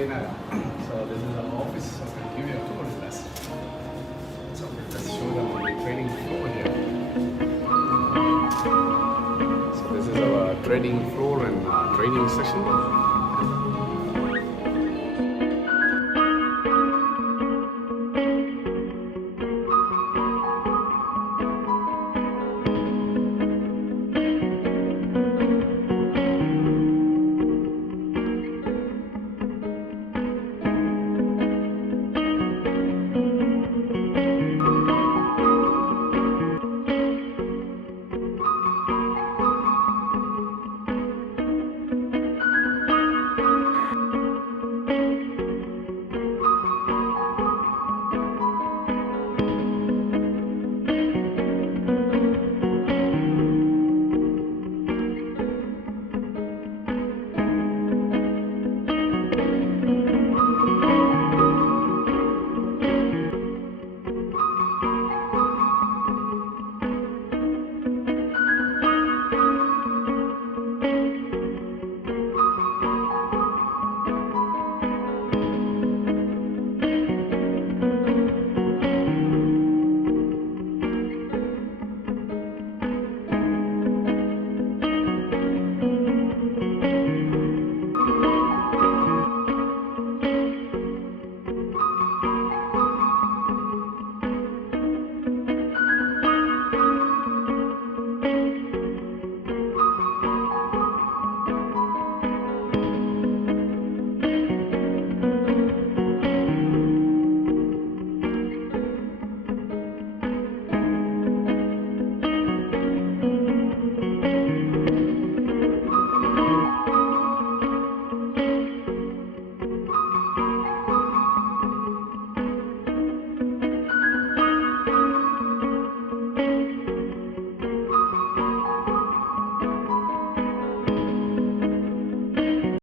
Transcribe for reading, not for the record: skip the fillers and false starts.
Jayanagar. So this is our office. So I can give you a tour of this. So let's show them on the training floor here. So this is our trading floor and training session.